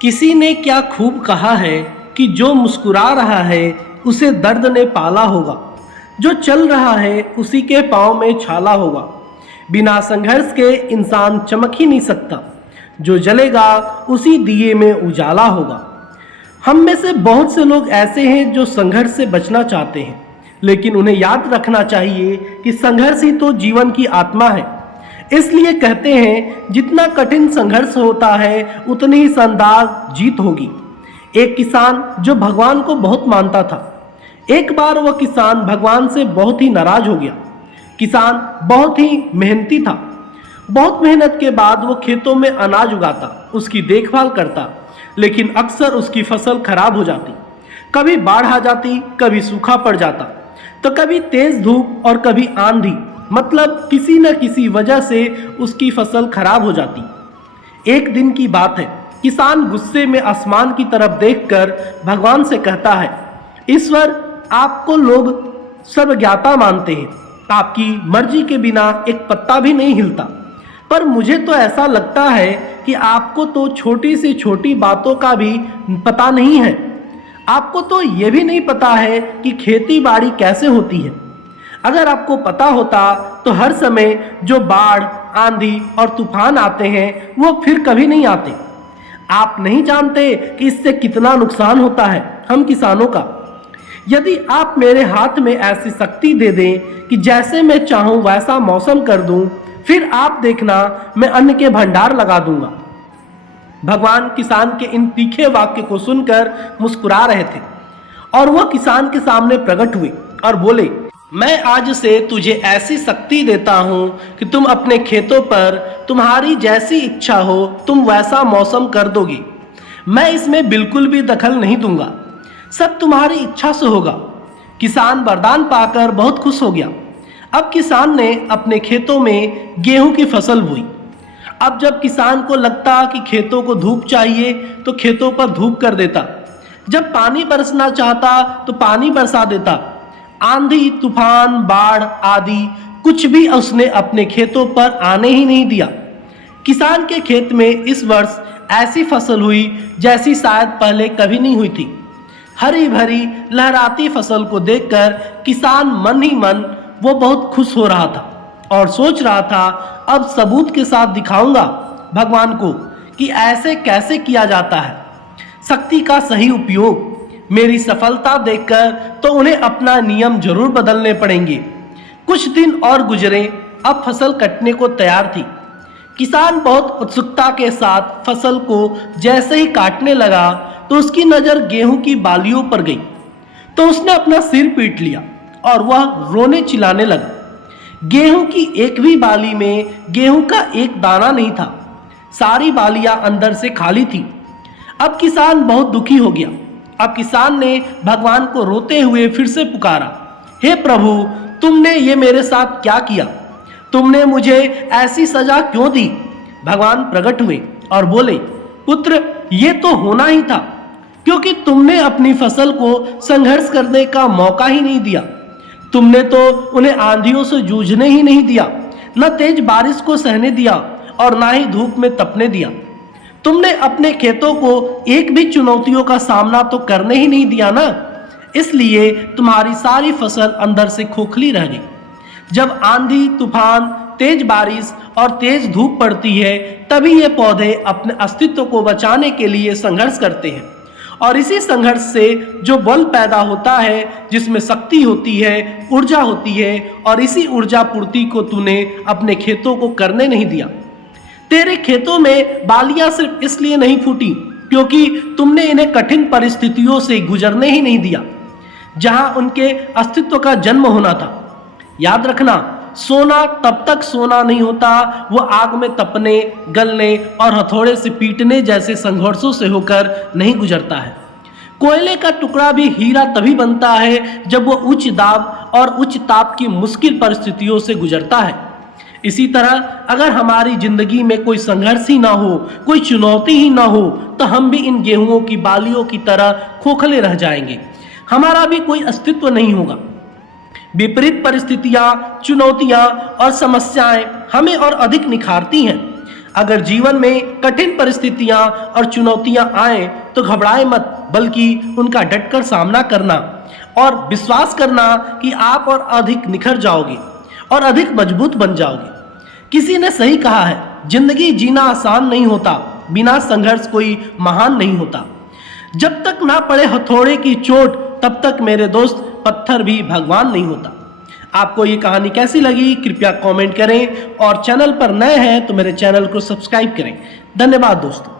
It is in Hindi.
किसी ने क्या खूब कहा है कि जो मुस्कुरा रहा है उसे दर्द ने पाला होगा, जो चल रहा है उसी के पाँव में छाला होगा। बिना संघर्ष के इंसान चमक ही नहीं सकता, जो जलेगा उसी दिए में उजाला होगा। हम में से बहुत से लोग ऐसे हैं जो संघर्ष से बचना चाहते हैं, लेकिन उन्हें याद रखना चाहिए कि संघर्ष ही तो जीवन की आत्मा है। इसलिए कहते हैं जितना कठिन संघर्ष होता है उतनी ही शानदार जीत होगी। एक किसान जो भगवान को बहुत मानता था, एक बार वह किसान भगवान से बहुत ही नाराज हो गया। किसान बहुत ही मेहनती था। बहुत मेहनत के बाद वो खेतों में अनाज उगाता, उसकी देखभाल करता, लेकिन अक्सर उसकी फसल खराब हो जाती। कभी बाढ़ आ जाती, कभी सूखा पड़ जाता, तो कभी तेज धूप और कभी आंधी, मतलब किसी न किसी वजह से उसकी फसल खराब हो जाती। एक दिन की बात है, किसान गुस्से में आसमान की तरफ देखकर भगवान से कहता है, ईश्वर, आपको लोग सर्वज्ञाता मानते हैं, आपकी मर्जी के बिना एक पत्ता भी नहीं हिलता, पर मुझे तो ऐसा लगता है कि आपको तो छोटी से छोटी बातों का भी पता नहीं है। आपको तो ये भी नहीं पता है कि खेती बाड़ी कैसे होती है। अगर आपको पता होता तो हर समय जो बाढ़, आंधी और तूफान आते हैं वो फिर कभी नहीं आते। आप नहीं जानते कि इससे कितना नुकसान होता है हम किसानों का। यदि आप मेरे हाथ में ऐसी शक्ति दे दें कि जैसे मैं चाहूं वैसा मौसम कर दूं, फिर आप देखना मैं अन्न के भंडार लगा दूंगा। भगवान किसान के इन तीखे वाक्य को सुनकर मुस्कुरा रहे थे और वह किसान के सामने प्रकट हुए और बोले, मैं आज से तुझे ऐसी शक्ति देता हूं कि तुम अपने खेतों पर तुम्हारी जैसी इच्छा हो तुम वैसा मौसम कर दोगी। मैं इसमें बिल्कुल भी दखल नहीं दूंगा, सब तुम्हारी इच्छा से होगा। किसान वरदान पाकर बहुत खुश हो गया। अब किसान ने अपने खेतों में गेहूं की फसल बोई। अब जब किसान को लगता कि खेतों को धूप चाहिए तो खेतों पर धूप कर देता, जब पानी बरसना चाहता तो पानी बरसा देता। आंधी, तूफान, बाढ़ आदि कुछ भी उसने अपने खेतों पर आने ही नहीं दिया। किसान के खेत में इस वर्ष ऐसी फसल हुई जैसी शायद पहले कभी नहीं हुई थी। हरी भरी लहराती फसल को देखकर किसान मन ही मन वो बहुत खुश हो रहा था और सोच रहा था, अब सबूत के साथ दिखाऊंगा भगवान को कि ऐसे कैसे किया जाता है शक्ति का सही उपयोग। मेरी सफलता देखकर तो उन्हें अपना नियम जरूर बदलने पड़ेंगे। कुछ दिन और गुजरे, अब फसल कटने को तैयार थी। किसान बहुत उत्सुकता के साथ फसल को जैसे ही काटने लगा तो उसकी नज़र गेहूं की बालियों पर गई, तो उसने अपना सिर पीट लिया और वह रोने चिल्लाने लगा। गेहूं की एक भी बाली में गेहूं का एक दाना नहीं था, सारी बालियां अंदर से खाली थी। अब किसान बहुत दुखी हो गया। अब किसान ने भगवान को रोते हुए फिर से पुकारा, हे प्रभु, तुमने ये मेरे साथ क्या किया? तुमने मुझे ऐसी सजा क्यों दी? भगवान प्रकट हुए और बोले, पुत्र, ये तो होना ही था, क्योंकि तुमने अपनी फसल को संघर्ष करने का मौका ही नहीं दिया। तुमने तो उन्हें आंधियों से जूझने ही नहीं दिया, न तेज बारिश को सहने दिया और ना ही धूप में तपने दिया। तुमने अपने खेतों को एक भी चुनौतियों का सामना तो करने ही नहीं दिया ना, इसलिए तुम्हारी सारी फसल अंदर से खोखली रह गई। जब आंधी, तूफान, तेज बारिश और तेज धूप पड़ती है, तभी ये पौधे अपने अस्तित्व को बचाने के लिए संघर्ष करते हैं। और इसी संघर्ष से जो बल पैदा होता है, जिसमें शक्ति होती है, ऊर्जा होती है, और इसी ऊर्जा पूर्ति को तूने अपने खेतों को करने नहीं दिया। तेरे खेतों में बालियां सिर्फ इसलिए नहीं फूटी क्योंकि तुमने इन्हें कठिन परिस्थितियों से गुजरने ही नहीं दिया, जहां उनके अस्तित्व का जन्म होना था। याद रखना, सोना तब तक सोना नहीं होता, वो आग में तपने, गलने और हथौड़े से पीटने जैसे संघर्षों से होकर नहीं गुजरता है। कोयले का टुकड़ा भी हीरा तभी बनता है जब वो उच्च दाब और उच्च ताप की मुश्किल परिस्थितियों से गुजरता है। इसी तरह अगर हमारी जिंदगी में कोई संघर्ष ही ना हो, कोई चुनौती ही ना हो, तो हम भी इन गेहूं की बालियों की तरह खोखले रह जाएंगे। हमारा भी कोई अस्तित्व नहीं होगा। विपरीत परिस्थितियां, चुनौतियां और समस्याएं हमें और अधिक निखारती हैं। अगर जीवन में कठिन परिस्थितियां और चुनौतियां आए तो घबराए मत, बल्कि उनका डटकर सामना करना और विश्वास करना कि आप और अधिक निखर जाओगे और अधिक मजबूत बन जाओगे। किसी ने सही कहा है, जिंदगी जीना आसान नहीं होता, बिना संघर्ष कोई महान नहीं होता। जब तक ना पड़े हथौड़े की चोट, तब तक मेरे दोस्त पत्थर भी भगवान नहीं होता। आपको ये कहानी कैसी लगी कृपया कमेंट करें और चैनल पर नए हैं तो मेरे चैनल को सब्सक्राइब करें। धन्यवाद दोस्तों।